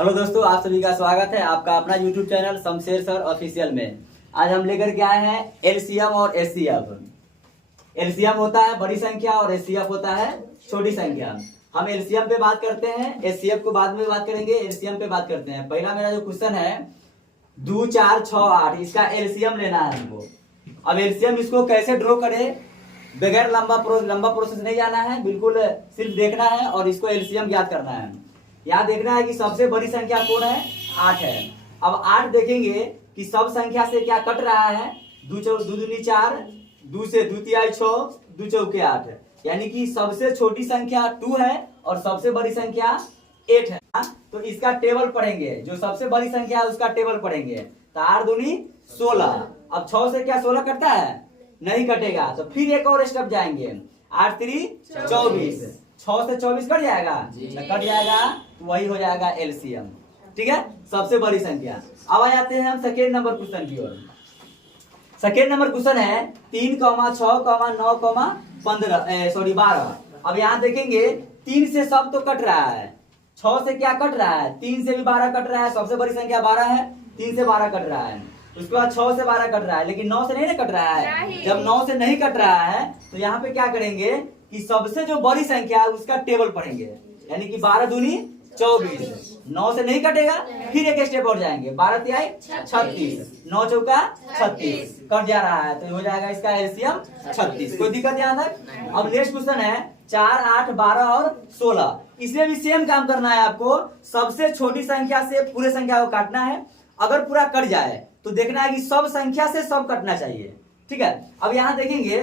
Hello दोस्तों, आप सभी का स्वागत है आपका अपना YouTube channel Shamsher sir official में। आज हम लेकर के आए हैं एलसीएम और एचसीएफ। एलसीएम होता है बड़ी संख्या और एचसीएफ होता है छोटी संख्या। हम एलसीएम पे बात करते हैं, एचसीएफ को बाद में बात करेंगे। एलसीएम पे बात करते हैं। पहला मेरा जो क्वेश्चन है 2 4 6 8, इसका एलसीएम लेना है हमको। अब एलसीएम इसको कैसे ड्रॉ करे, बगैर लंबा प्रोसेस नहीं जाना है, बिल्कुल सिर्फ देखना है और इसको एलसीएम ज्ञात करना है। यहाँ देखना है कि सबसे बड़ी संख्या कौन है, 8 है। अब 8 देखेंगे कि सब संख्या से क्या कट रहा है, 2 दूनी 4, 2 से 2 तिहाई 6, 2 चौके 8, यानी कि सबसे छोटी संख्या 2 है और सबसे बड़ी संख्या 8 है। तो इसका टेबल पढ़ेंगे, जो सबसे बड़ी संख्या है उसका टेबल पढ़ेंगे। तो 8 दूनी 16। अब 6 से क्या 16 कटता है, नहीं कटेगा। तो फिर एक और स्टेप जाएंगे, 8 3 24, 6 से 24 कट जाएगा, कट जाएगा, तो वही हो जाएगा एलसीएम। ठीक है, सबसे बड़ी संख्या। अब आ जाते हैं हम सेकेंड नंबर क्वेश्चन की ओर। सेकेंड नंबर क्वेश्चन है 3, 6, 9, 12। अब यहाँ देखेंगे 3 से सब तो कट रहा है, 6 से क्या कट रहा है, 3 से भी 12 कट रहा है। सबसे बड़ी संख्या 12 है, 3 से 12 कट रहा है। उसके बाद 6 से 12 कट रहा है, लेकिन 9 से नहीं कट रहा है। जब 9 से नहीं कट रहा है तो यहाँ पे क्या करेंगे कि सबसे जो बड़ी संख्या है उसका टेबल पढ़ेंगे, यानी कि 12 दूनी 24। 9 से नहीं कटेगा, फिर एक स्टेप और जाएंगे, 12 तिहाई 36, 9 चौका 36, कट जा रहा है तो हो जाएगा इसका एलसीएम 36। कोई दिक्कत यहाँ तक। अब नेक्स्ट क्वेश्चन है 4, 8, 12 और 16। इसमें भी सेम काम करना है आपको। सबसे छोटी संख्या से पूरे संख्या को काटना है। अगर पूरा कट जाए तो देखना है कि सब संख्या से सब कटना चाहिए। ठीक है, अब यहाँ देखेंगे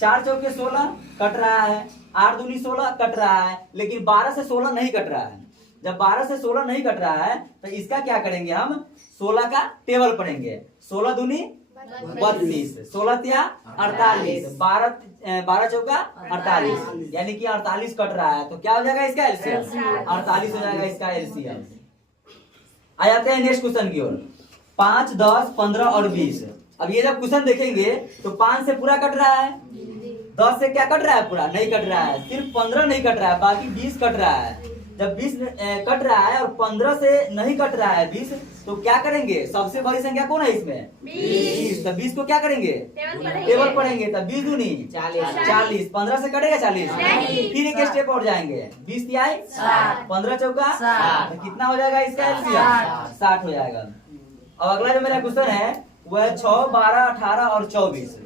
4 चौके 16 कट रहा है, 8 दूनी 16 कट रहा है, लेकिन 12 से 16 नहीं कट रहा है। जब 12 से 16 नहीं कट रहा है तो इसका क्या करेंगे, हम 16 का टेबल पढ़ेंगे। 16 दूनी 32, 16 तिया 48, 12 चौका 48, यानी कि 48 कट रहा है। तो क्या हो जाएगा इसका एलसीएम, 48 हो जाएगा इसका एलसीएम। आ जाते हैं नेक्स्ट क्वेश्चन की ओर। 5, 10, 15 और 20। अब ये जब क्वेश्चन देखेंगे तो 5 से पूरा कट रहा है, 10 से क्या कट रहा है, पूरा नहीं कट रहा है, सिर्फ 15 नहीं कट रहा है, बाकी 20 कट रहा है। जब 20 कट रहा है और 15 से नहीं कट रहा है 20, तो क्या करेंगे, सबसे बड़ी संख्या कौन है इसमें, 20। तो 20 को क्या करेंगे, टेबल पढ़ेंगे। तब 20 दूनी 40, 15 से कटेगा 40, फिर एक स्टेप और जाएंगे, 20 तिहाई 15 चौका, तो कितना हो जाएगा इसका एलसीएम, 60 हो जाएगा। अब अगला जो मेरा क्वेश्चन है वह 6, 12, 18 और 24।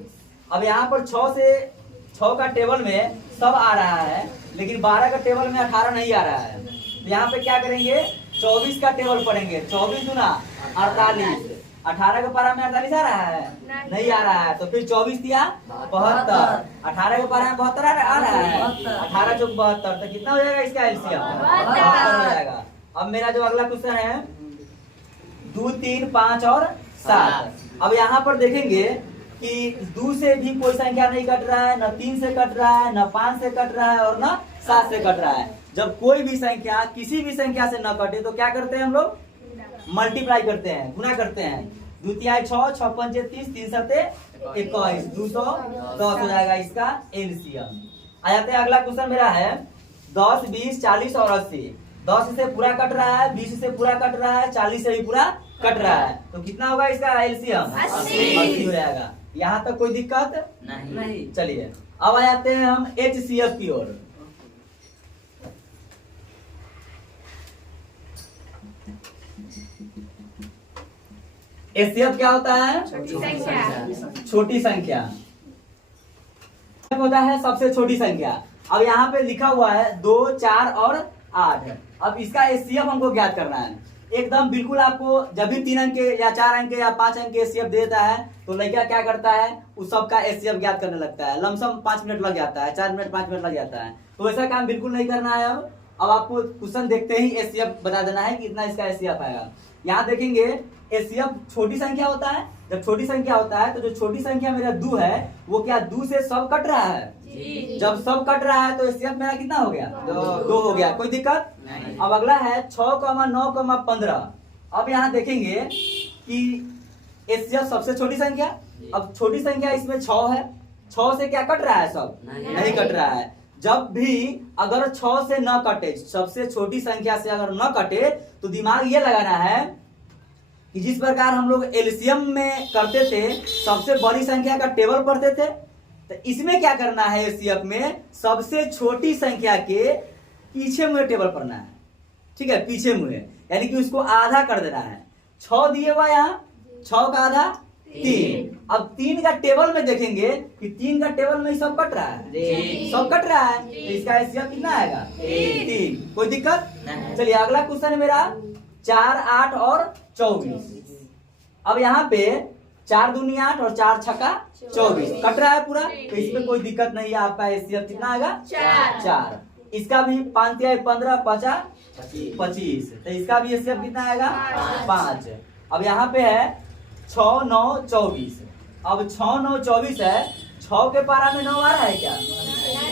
अब यहाँ पर 6 का टेबल में सब आ रहा है, लेकिन 12 का टेबल में 18 नहीं आ रहा है। तो यहाँ पे क्या करेंगे, 24 का टेबल पढ़ेंगे। 24 दूना 48, 18 के पारा में 48 आ रहा है, नहीं आ रहा है। तो फिर 24 दिया 72, 18 के पारा में 72 आ रहा है, 18 चौक 72, तो कितना हो जाएगा इसका एलसीएम, 72 हो जाएगा। अब मेरा जो अगला क्वेश्चन है 2, 3, 5 और 7। अब यहाँ पर देखेंगे कि 2 से भी कोई संख्या नहीं कट रहा है, न 3 से कट रहा है, न 5 से कट रहा है और न 7 से कट रहा है। जब कोई भी संख्या किसी भी संख्या से न कटे तो क्या करते हैं हम लोग, मल्टीप्लाई करते हैं, गुना करते हैं। 2 तिहाई 6, 6 पंचे 30, 3 सते 21, 210 हो जाएगा इसका एलसीएम। आ जाते हैं अगला क्वेश्चन मेरा है 10, 20, 40 और 80। 10 से पूरा कट रहा है, 20 से पूरा कट रहा है, 40 से भी पूरा कट रहा है, तो कितना होगा इसका एलसीएम, 80 हो जाएगा। यहाँ तक कोई दिक्कत नहीं। चलिए अब आ जाते हैं हम एचसीएफ की ओर। एचसीएफ क्या होता है, छोटी संख्या होता है, सबसे छोटी संख्या। अब यहाँ पे लिखा हुआ है 2, 4 और 8। अब इसका एचसीएफ हमको ज्ञात करना है। एकदम बिल्कुल आपको जब भी 3 अंक के या 4 अंक के या 5 अंक के एचसीएफ देता है तो लड़का क्या करता है, उस सब का एचसीएफ ज्ञात करने लगता है। लमसम 5 मिनट लग जाता है, 4 मिनट 5 मिनट लग जाता है। तो ऐसा काम बिल्कुल नहीं करना है। अब आपको क्वेश्चन देखते ही एचसीएफ बता देना है कि इतना इसका एचसीएफ आएगा। यहाँ देखेंगे एचसीएफ छोटी संख्या होता है। जब छोटी संख्या होता है तो जो छोटी संख्या मेरा 2 है वो क्या 2 से सब कट रहा है। जब सब कट रहा है तो एचसीएफ मेरा कितना हो गया, 2 हो गया। कोई दिक्कत नहीं। अब अगला है 6, 9, 15। अब यहाँ देखेंगे कि एचसीएफ सबसे छोटी संख्या। अब छोटी संख्या इसमें 6 है, 6 से क्या कट रहा है, सब नहीं कट रहा है। जब भी अगर 6 से न कटे, सबसे छोटी संख्या से अगर न कटे, तो दिमाग ये लगाना है कि जिस प्रकार हम लोग एलसीएम में करते थे, सबसे बड़ी संख्या का टेबल पढ़ते थे, तो इसमें क्या करना है, एचसीएफ में सबसे छोटी संख्या के पीछे मुहे टेबल पढ़ना है। ठीक है, पीछे मुहे, यानी कि उसको आधा कर देना है। 6 दिए हुआ यहाँ, 6 का आधा 3। अब 3 का टेबल में देखेंगे कि 3 का टेबल में सब कट रहा है, सब कट रहा है, तो इसका एचसीएफ कितना आएगा 3। कोई दिक्कत? चलिए अगला क्वेश्चन है मेरा 4, 8 और 24। अब यहाँ पे 4 दूनी 8 और 4 छक्का 24 कट रहा है पूरा, तो इसमें कोई दिक्कत नहीं है। आपका एचसीएफ कितना आएगा 4। इसका भी 5 या 15 50 25, तो इसका भी एचसीएफ कितना आएगा 5। अब यहाँ पे है 6 9 24। अब 6 9 24 है, 6 के पारा में 9 आ रहा है क्या?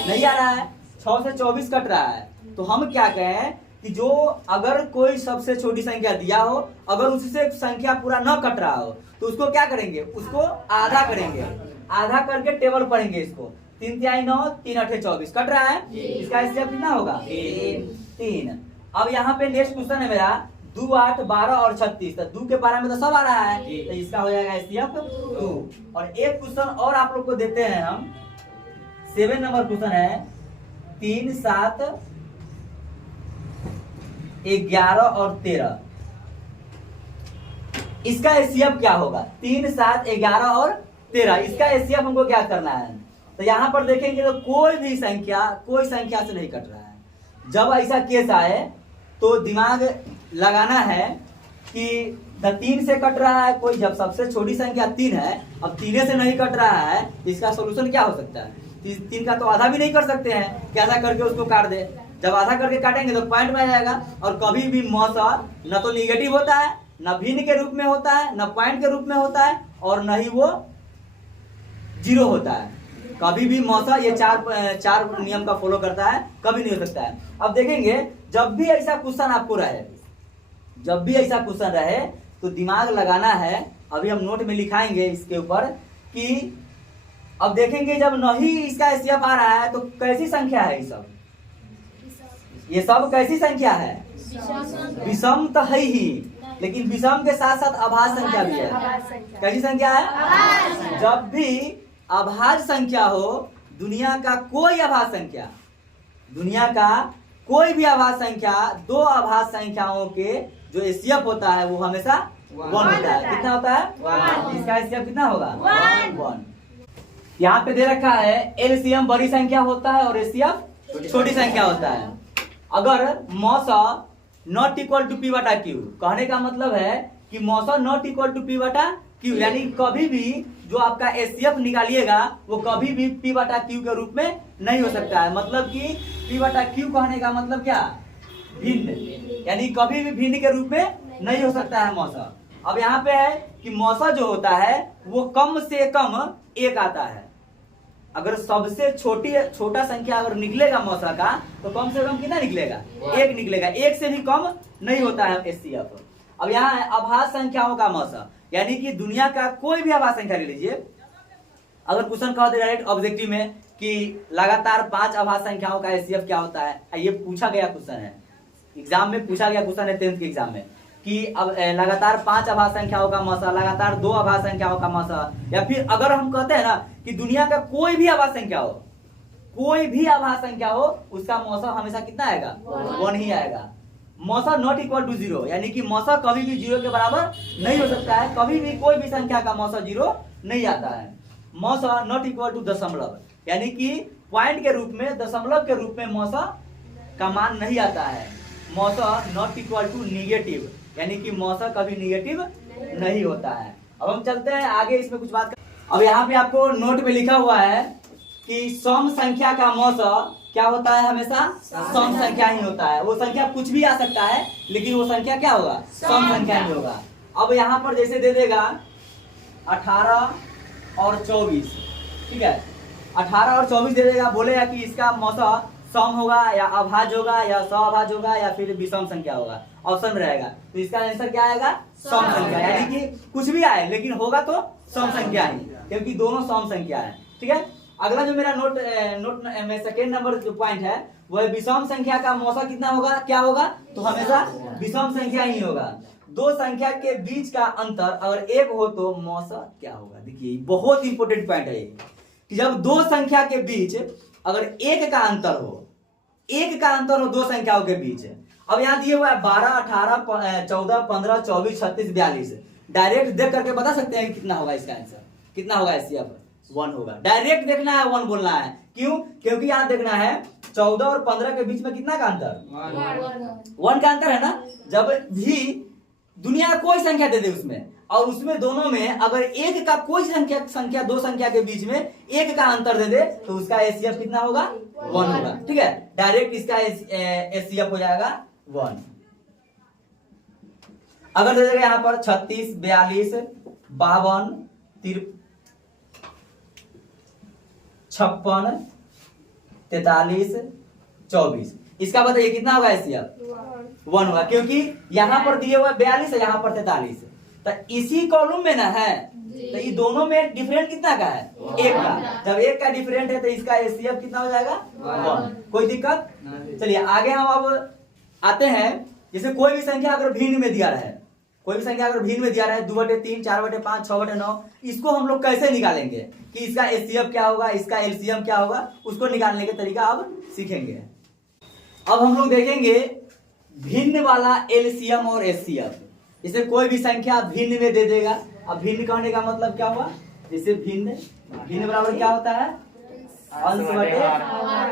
नहीं आ रहा है, 6 से 24 कट रहा है। तो हम क्या कहें कि जो अगर कोई सबसे छोटी संख्या दिया हो, अगर उससे संख्या पूरा न कट रहा हो, तो उसको क्या करेंगे, उसको आधा करेंगे, आधा करके टेबल पढ़ेंगे इसको। 3 तिहाई 9, 3 अठे 24 कट रहा है, इसका एचसीएफ कितना होगा 3। अब यहाँ पे नेक्स्ट क्वेश्चन है मेरा 2 8 12 और 36, तो 2 के पारा में तो सब आ रहा है, तो इसका हो जाएगा एचसीएफ 2। और एक क्वेश्चन और आप लोग को देते हैं हम, 7 नंबर क्वेश्चन है 3 7 11 और 13। इसका एचसीएफ क्या होगा? 3 7 11 और 13, इसका एचसीएफ हमको क्या करना है? तो यहाँ पर देखेंगे तो कोई भी संख्या कोई संख्या से नहीं कट रहा है। जब ऐसा केस आए तो दिमाग लगाना है कि 3 से कट रहा है कोई, जब सबसे छोटी संख्या 3 है, अब 3 से नहीं कट रहा है, इसका सोल्यूशन क्या हो सकता है? 3 का तो आधा भी नहीं कर सकते हैं कि आधा करके उसको काट दे। जब आधा करके काटेंगे तो पॉइंट में आ जाएगा। और कभी भी मौसा न तो निगेटिव होता है, न भिन्न के रूप में होता है, न पॉइंट के रूप में होता है, और न ही वो 0 होता है। कभी भी मौसा ये चार नियम का फॉलो करता है, कभी नहीं हो सकता है। अब देखेंगे जब भी ऐसा क्वेश्चन आपको रहे, जब भी ऐसा क्वेश्चन रहे तो दिमाग लगाना है। अभी हम नोट में लिखाएंगे इसके ऊपर कि अब देखेंगे जब नहीं इसका एचसीएफ आ रहा है तो कैसी संख्या है ये सब कैसी संख्या है? विषम तो है ही, लेकिन विषम के साथ साथ अभाज्य संख्या भी है। कैसी संख्या है? जब भी अभाज्य संख्या हो, दुनिया का कोई अभाज्य संख्या, दुनिया का कोई भी अभाज्य संख्या, 2 अभाज्य संख्याओं के जो एचसीएफ होता है वो हमेशा 1 होता है। कितना होता है? 1। इसका एचसीएफ कितना होगा 1। यहाँ पे दे रखा है एलसीएम बड़ी संख्या होता है और एचसीएफ छोटी संख्या होता है। अगर मौसा नॉट इक्वल टू पी बटा क्यू, कहने का मतलब है कि मौसा नॉट इक्वल टू पी बटा क्यू, यानी कभी भी जो आपका एचसीएफ निकालिएगा वो कभी भी पी बटा क्यू के रूप में नहीं हो सकता है। मतलब कि पी बटा क्यू कहने का मतलब क्या? भिन्न, यानी कभी भी भिन्न के रूप में नहीं हो सकता है मौसा। अब यहाँ पे है कि मौसा जो होता है वो कम से कम 1 आता है। अगर सबसे छोटा संख्या अगर निकलेगा मौसा का, तो कम से कम कितना निकलेगा? 1 निकलेगा, 1 से भी कम नहीं होता है एचसीएफ। अब यहाँ है अभाज्य संख्याओं का मौसा, यानी कि दुनिया का कोई भी अभाज्य संख्या ले लीजिए। अगर क्वेश्चन कह दे डायरेक्ट ऑब्जेक्टिव में कि लगातार 5 अभाज्य संख्याओं का एचसीएफ क्या होता है, ये पूछा गया क्वेश्चन है, एग्जाम में पूछा गया क्वेश्चन है 10th के एग्जाम में, कि अब लगातार 5 अभाज्य संख्याओं का मौसा, लगातार 2 अभाज्य संख्याओं का मौसा, या फिर अगर हम कहते हैं ना कि दुनिया का कोई भी अभाज्य संख्या हो, कोई भी अभाज्य संख्या हो, उसका मौसा हमेशा कितना आएगा? 1 ही आएगा। मौसा नॉट इक्वल टू 0, यानी कि मौसा कभी भी 0 के बराबर नहीं हो सकता है। कभी भी कोई भी संख्या का मौसा 0 नहीं आता है। मौसा नॉट इक्वल टू दशमलव, यानी कि पॉइंट के रूप में, दशमलव के रूप में मौसा का मान नहीं आता है। मौसा नॉट इक्वल टू निगेटिव, यानी कि मौसा कभी निगेटिव नहीं होता है। अब हम चलते हैं आगे, इसमें कुछ बात अब यहाँ पे आपको नोट में लिखा हुआ है कि सम संख्या का मौसा क्या होता है? हमेशा सम संख्या ही होता है। वो संख्या कुछ भी आ सकता है, लेकिन वो संख्या क्या होगा? सम संख्या ही होगा। अब यहाँ पर जैसे दे देगा 18 और 24, ठीक है, 18 और 24 दे देगा, बोलेगा कि इसका मौसा सम होगा या अभाज्य होगा या सभाज्य होगा या फिर विषम संख्या होगा, ऑप्शन रहेगा। तो इसका आंसर क्या आएगा? सम संख्या, यानी कि कुछ भी आए लेकिन होगा तो सम संख्या ही, क्योंकि दोनों सम संख्या है। ठीक है, अगला जो मेरा नोट में सेकेंड नंबर जो पॉइंट है वो है विषम संख्या का मौसा कितना होगा, क्या होगा, तो हमेशा विषम संख्या ही होगा। दो संख्या के बीच का अंतर अगर एक हो तो मौसा क्या होगा। देखिए बहुत इंपॉर्टेंट पॉइंट है ये कि जब दो संख्या के बीच अगर एक का अंतर हो, एक का अंतर हो दो संख्याओं के बीच। अब यहाँ दिए हुआ है 12, 18, 14, 15, 24, 36, 42। डायरेक्ट देख करके बता सकते हैं कि कितना होगा इसका आंसर, कितना होगा एचसीएफ, 1 होगा। डायरेक्ट देखना है, 1 बोलना है। क्यों? क्योंकि यहाँ देखना है 14 और 15 के बीच में कितना का अंतर, 1 का अंतर है ना। जब भी दुनिया का कोई संख्या दे दे उसमें और उसमें दोनों में अगर एक का कोई संख्या दो संख्या के बीच में एक का अंतर दे दे तो उसका एचसीएफ कितना होगा, 1 होगा। ठीक है, डायरेक्ट इसका एचसीएफ हो जाएगा 1। अगर दे देगा यहाँ पर 36, 42, 52, 56, 43, 24, इसका बताइए कितना होगा एचसीएफ, 1 होगा। क्योंकि यहाँ पर दिए हुआ 42 है, यहाँ पर 43, तो इसी कॉलम में ना है, तो ये दोनों में डिफरेंट कितना का है, 1 का। जब 1 का डिफरेंट है तो इसका एचसीएफ कितना हो जाएगा, 1। कोई दिक्कत? चलिए आगे हम अब आते हैं। जैसे कोई भी संख्या अगर भिन्न में दिया रहे, कोई भी संख्या अगर भिन्न में दिया रहे 2/3, 4/5, 6/9, इसको हम लोग कैसे निकालेंगे कि इसका एचसीएफ क्या होगा, इसका एलसीएम क्या होगा, उसको निकालने का तरीका अब सीखेंगे। अब हम लोग देखेंगे भिन्न वाला एलसीएम और एचसीएफ। इसे कोई भी संख्या भिन्न में दे देगा। अब भिन्न कहने का मतलब क्या हुआ, जैसे भिन्न, भिन्न बराबर क्या होता है, अंश बटे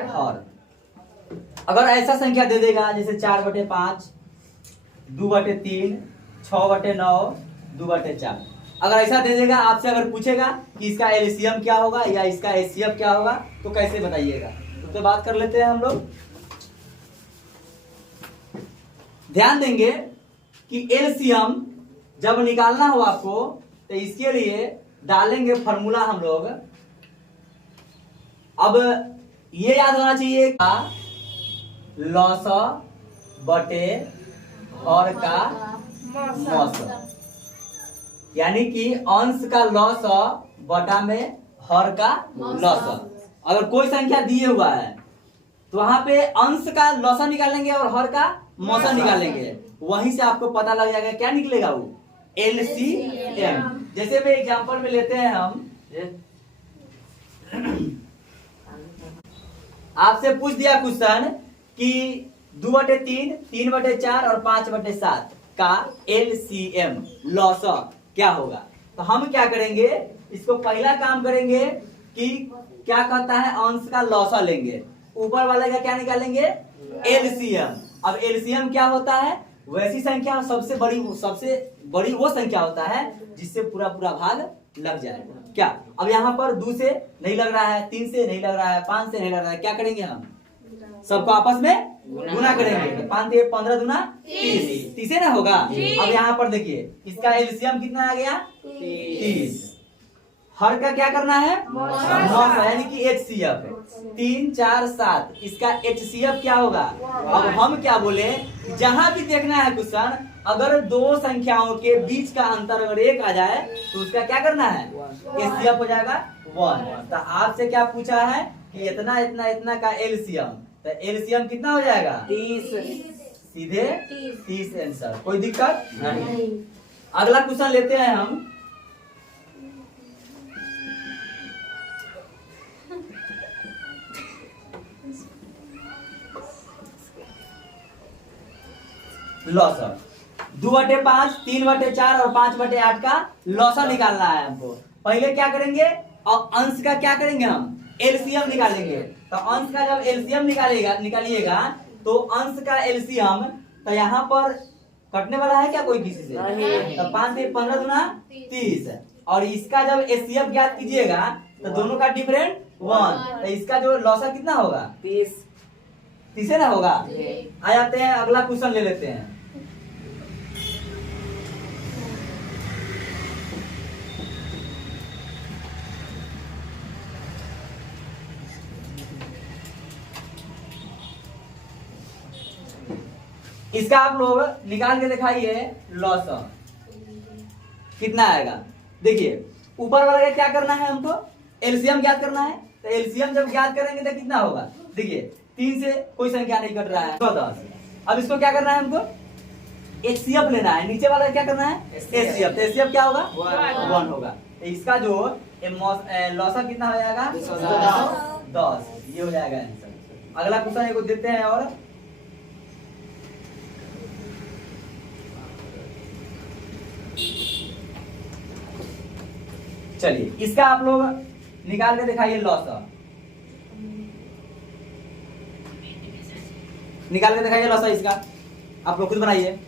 हर। अगर ऐसा संख्या दे देगा जैसे 4/5, 2/3, 6/9, 2/4, अगर ऐसा दे देगा, आपसे अगर पूछेगा कि इसका एलसीएम क्या होगा या इसका एचसीएफ क्या होगा तो कैसे बताइएगा। तो बात कर लेते हैं हम लोग। ध्यान देंगे कि एलसीएम जब निकालना हो आपको तो इसके लिए डालेंगे फॉर्मूला हम लोग। अब ये याद होना चाहिए का लॉसा बटे हर का मौसा, यानी कि अंश का लॉस बटा में हर का लॉस। अगर कोई संख्या दिए हुआ है तो वहां पे अंश का लॉसा निकालेंगे और हर का मौसा निकालेंगे, वहीं से आपको पता लग जाएगा क्या निकलेगा, वो एलसीएम। जैसे में एग्जांपल में लेते हैं हम, आपसे पूछ दिया क्वेश्चन कि 2/3, 3/4 और 5/7 का एलसीएम लॉस क्या होगा। तो हम क्या करेंगे, इसको पहला काम करेंगे कि क्या कहता है, अंश का लॉसा लेंगे, ऊपर वाले का क्या निकालेंगे, एलसीएम। अब एलसीएम क्या होता है, वैसी संख्या सबसे बड़ी वो संख्या होता है जिससे पूरा भाग लग जाए। क्या अब यहाँ पर 2 से नहीं लग रहा है, 3 से नहीं लग रहा है, 5 से नहीं लग रहा है, क्या करेंगे हम सबको आपस में गुना करेंगे। 5 से 15 दूना 30, 30 ना होगा। अब यहाँ पर देखिए इसका एलसीएम कितना आ गया, 30। हर का क्या करना है, मौसा, यानी कि एचसीएफ 3, 4, 7, इसका एचसीएफ क्या होगा। अब हम क्या बोले, जहां भी देखना है क्वेश्चन, अगर दो संख्याओं के बीच का अंतर अगर 1 आ जाए तो उसका क्या करना है, एचसीएफ हो जाएगा 1। तो आपसे क्या पूछा है कि इतना इतना इतना का एलसीएम, तो एलसीएम कितना हो जाएगा, 30, सीधे 30 आंसर। कोई दिक्कत नहीं। अगला क्वेश्चन लेते हैं हम। लॉसा 2/5, 3/4 और 5/8 का लॉसा निकालना है हमको। पहले क्या करेंगे, और अंश का क्या करेंगे, हम एलसीएम निकालेंगे। तो अंश का जब एलसीएम निकालिएगा तो अंश का एलसीएम, तो यहाँ पर कटने वाला है क्या कोई किसी से, तो 5 से 15 दूना 30, और इसका जब एचसीएफ ज्ञात कीजिएगा तो दोनों का डिफरेंट 1, तो इसका जो लॉसा कितना होगा, 30 ना होगा। आ जाते हैं अगला क्वेश्चन ले लेते हैं। इसका आप लोग निकाल के दिखाइए, लॉस कितना आएगा। देखिए ऊपर वाला क्या करना है, हमको एलसीएम ज्ञात करना है, तो एलसीएम जब ज्ञात करेंगे तो कितना होगा, देखिए 3 से कोई संख्या नहीं कट रहा है, 10। अब इसको क्या करना है, हमको एचसीएफ लेना है, नीचे वाला क्या करना है एचसीएफ। तो एचसीएफ क्या होगा 1 होगा। तो इसका जो लॉसा कितना हो जाएगा 10, ये हो जाएगा आंसर। अगला क्वेश्चन एक देते हैं और चलिए इसका आप लोग निकाल के दिखाइए, लॉसा निकाल के दिखाइए, लॉसा इसका आप लोग खुद बनाइए।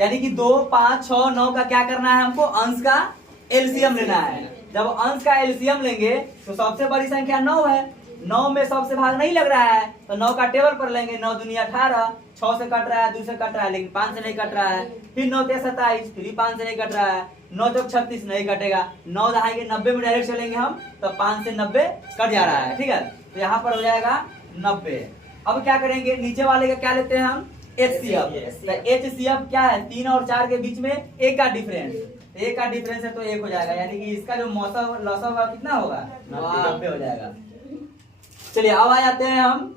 यानी कि 2, 5, 6, 9 का क्या करना है, हमको अंश का एलसीएम लेना है। जब अंश का एलसीएम लेंगे तो सबसे बड़ी संख्या 9 है, 9 में सबसे भाग नहीं लग रहा है तो 9 का टेबल पर लेंगे, 9 दूनी 18, 6 से कट रहा है, 2 से कट रहा है लेकिन 5 से नहीं कट रहा है, फिर 9 3 27, फिर 5 से नहीं कट रहा है, 9 चौक 36 नहीं कटेगा, 9 दहाई 90 में डायरेक्ट चलेंगे हम तो 5 से 90 कट जा रहा है, ठीक है। तो यहाँ पर हो जाएगा 90। अब क्या करेंगे, नीचे वाले का क्या लेते हैं हम एचसीएफ। तो एचसीएफ क्या है, 3 और 4 के बीच में 1 का डिफरेंस, 1 का डिफरेंस है तो 1 हो जाएगा, यानी कि इसका जो लॉसा होगा कितना होगा 90 हो जाएगा। चलिए अब आ जाते हैं हम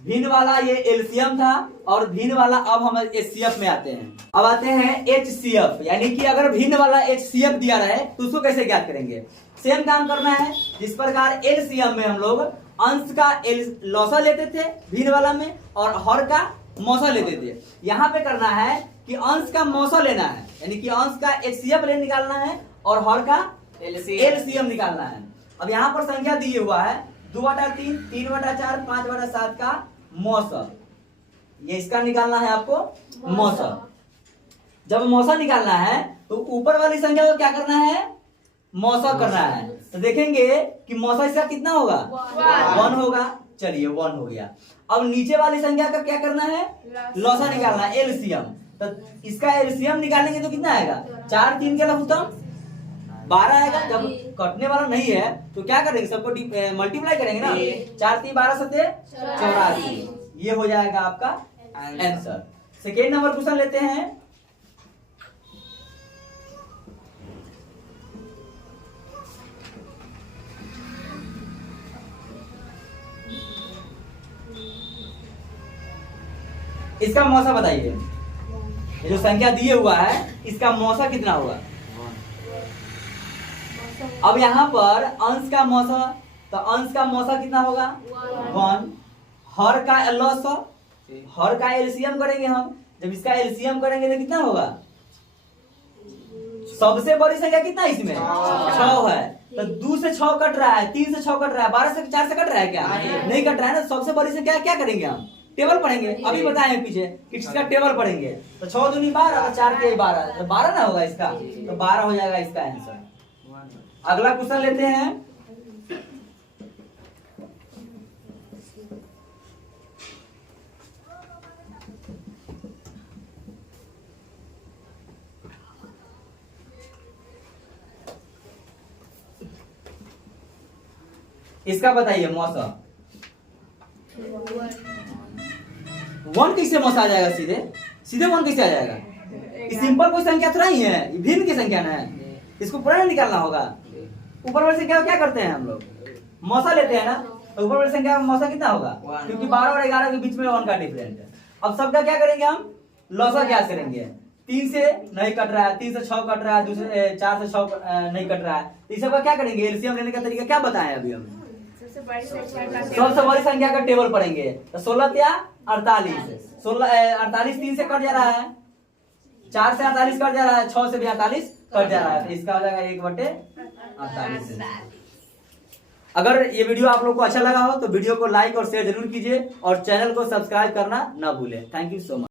भिन्न वाला, ये एलसीएम था और भिन्न वाला, अब हम एचसीएफ में आते हैं। अब आते हैं एचसीएफ, यानी कि अगर भिन्न वाला एचसीएफ दिया रहे तो उसको कैसे ज्ञात करेंगे। सेम काम करना है, जिस प्रकार एलसीएम में हम लोग अंश का लॉसा लेते थे भिन्न वाला में और हर का मौसा लेते थे, यहाँ पे करना है कि अंश का मौसा लेना है, यानी कि अंश का एचसीएफ निकालना है और हर का एलसीएम निकालना है। अब यहाँ पर संख्या दिए हुआ है 2/3, 3/4, 5/7 का मौसा, ये इसका निकालना है आपको मौसा। जब मौसा निकालना है तो ऊपर वाली संख्या को क्या करना है, मौसा करना है। तो देखेंगे कि मौसा इसका कितना होगा 1 होगा, चलिए 1 हो गया। अब नीचे वाली संख्या का क्या करना है, लॉसा निकालना है एलसीएम। तो इसका एलसीएम निकालेंगे तो कितना आएगा, 4 3 के लघुत्तम 12 आएगा। जब कटने वाला नहीं है तो क्या करेंगे, सबको मल्टीप्लाई करेंगे ना, 4 3 12 7 84, ये हो जाएगा आपका आंसर। सेकेंड नंबर क्वेश्चन लेते हैं। इसका मौसा बताइए, ये जो संख्या दिए हुआ है इसका मौसा कितना होगा। अब यहाँ पर अंश का मौसा, तो अंश का मौसा कितना होगा 1, हर का लॉसा, हर का एलसीएम करेंगे हम, जब इसका एलसीएम करेंगे तो कितना होगा, सबसे बड़ी संख्या कितना इसमें 6 है, तो 2 से 6 कट रहा है, 3 से 6 कट रहा है, 12 से 4 से कट रहा है क्या, नहीं कट रहा है ना। सबसे बड़ी संख्या क्या करेंगे हम, टेबल पढ़ेंगे, अभी बताए पीछे कि इसका टेबल पढ़ेंगे। तो 6 दूनी 12, 4 के 12, तो 12 ना होगा इसका, तो 12 हो जाएगा इसका आंसर। अगला क्वेश्चन लेते हैं। इसका बताइए मौसा 1 किससे मौसा आ जाएगा, सीधे सीधे 1 किससे आ जाएगा। सिंपल कोई संख्या थोड़ा ही है, भिन्न की संख्या ना है, इसको पूरा निकालना होगा। ऊपर वाली संख्या क्या करते हैं हम लोग, मौसा लेते हैं ना, तो ऊपर वाली संख्या का मौसा कितना होगा, क्योंकि 12 और 11 के बीच में 1 का डिफरेंस है। अब सबका क्या करेंगे हम, लॉसा क्या करेंगे, 3 से नहीं कट रहा है, 3 से 6 कट रहा है, 2 से 4 से 6 नहीं कट रहा है, तो इस सबका क्या करेंगे, एलसीएम लेने का तरीका क्या बताएं अभी हम, सबसे बड़ी संख्या का टेबल पढ़ेंगे। तो 16 या 48, 48 3 से कट जा रहा है, 4 से 48 कट जा रहा है, 6 से भी 48 कट जा रहा है, तो इसका हो जाएगा 1/48। अगर ये वीडियो आप लोग को अच्छा लगा हो तो वीडियो को लाइक और शेयर जरूर कीजिए और चैनल को सब्सक्राइब करना ना भूलें। Thank you so much.